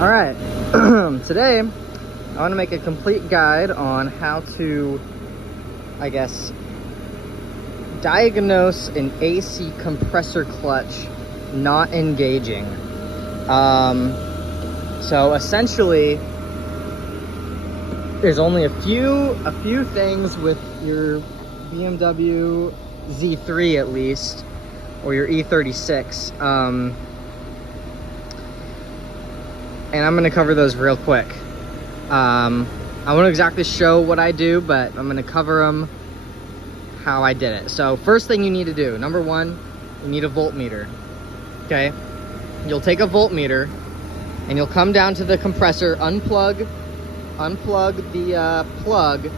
All right, today I want to make a complete guide on how to, I guess, diagnose an AC compressor clutch not engaging. So essentially, there's only a few things with your BMW Z3 at least, or your e36. And I'm gonna cover those real quick. I won't exactly show what I do, but I'm gonna cover them how I did it. So first thing you need to do, number one, you need a voltmeter, okay? You'll take a voltmeter and you'll come down to the compressor, unplug the plug,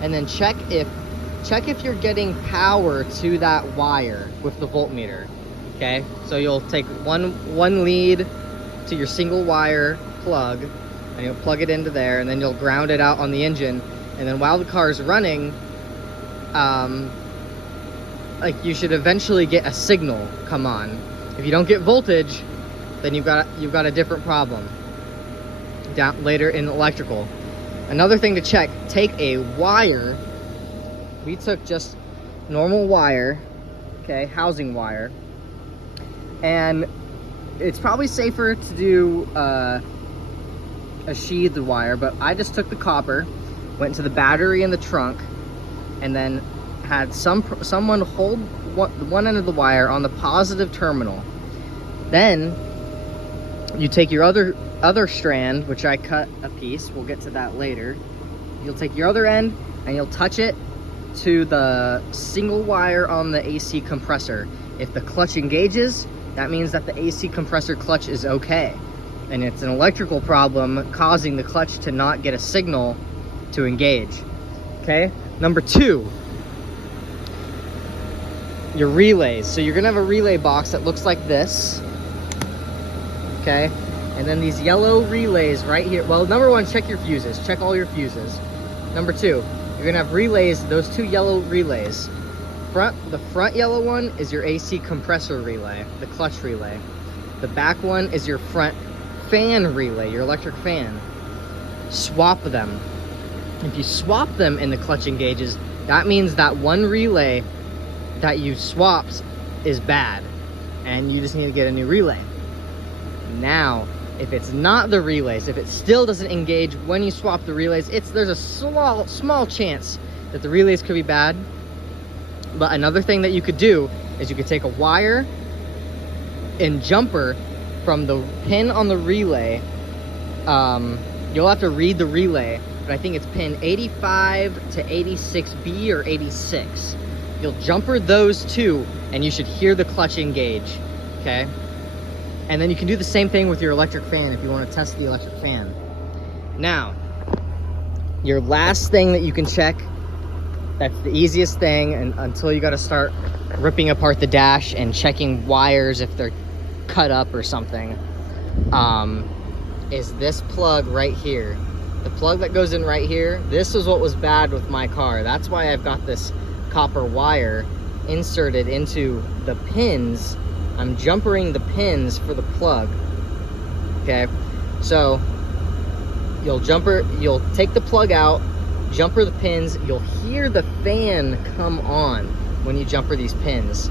and then check if you're getting power to that wire with the voltmeter, okay? So you'll take one lead to your single wire plug and you'll plug it into there, and then you'll ground it out on the engine, and then while the car is running, like, you should eventually get a signal come on. If you don't get voltage, then you've got a different problem down later in electrical. Another thing to check, take a wire. We took just normal wire, okay, housing wire, and it's probably safer to do a sheathed wire, but I just took the copper, went to the battery in the trunk, and then had someone hold one end of the wire on the positive terminal. Then you take your other strand, which I cut a piece, we'll get to that later. You'll take your other end and you'll touch it to the single wire on the AC compressor. If the clutch engages, that means that the AC compressor clutch is okay, and it's an electrical problem causing the clutch to not get a signal to engage, okay? Number two, your relays. So you're gonna have a relay box that looks like this, okay? And then these yellow relays right here. Well, number one, check your fuses. Check all your fuses. Number two, you're gonna have relays, those two yellow relays. The front yellow one is your AC compressor relay, the clutch relay. The back one is your front fan relay, your electric fan. Swap them. If you swap them and the clutch engages, that means that one relay that you swapped is bad, and you just need to get a new relay. Now, if it's not the relays, if it still doesn't engage when you swap the relays, there's a small chance that the relays could be bad. But another thing that you could do is you could take a wire and jumper from the pin on the relay. You'll have to read the relay, but I think it's pin 85 to 86B or 86. You'll jumper those two and you should hear the clutch engage, okay? And then you can do the same thing with your electric fan if you want to test the electric fan. Now, your last thing that you can check, that's the easiest thing, and until you got to start ripping apart the dash and checking wires if they're cut up or something, is this plug right here. The plug that goes in right here, this is what was bad with my car. That's why I've got this copper wire inserted into the pins. I'm jumpering the pins for the plug, okay? So you'll take the plug out, jumper the pins, you'll hear the fan come on when you jumper these pins,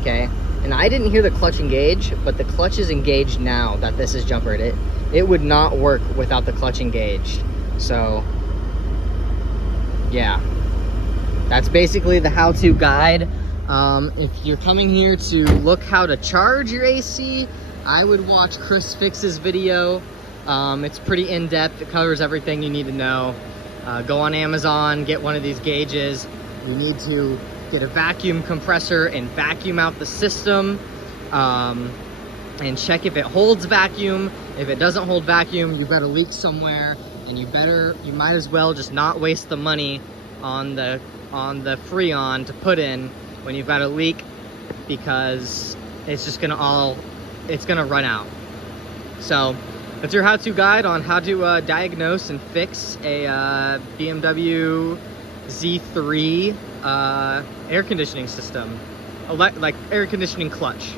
okay? And I didn't hear the clutch engage, but the clutch is engaged now that this is jumpered. It would not work without the clutch engaged. So yeah, that's basically the how-to guide. If you're coming here to look how to charge your AC, I would watch Chris Fix's video. It's pretty in-depth. It covers everything you need to know. Go on Amazon, get one of these gauges. You need to get a vacuum compressor and vacuum out the system, and check if it holds vacuum. If it doesn't hold vacuum, you've got a leak somewhere, and you might as well just not waste the money on the Freon to put in when you've got a leak, because it's just it's gonna run out. So that's your how-to guide on how to diagnose and fix a BMW Z3 air conditioning system, like air conditioning clutch.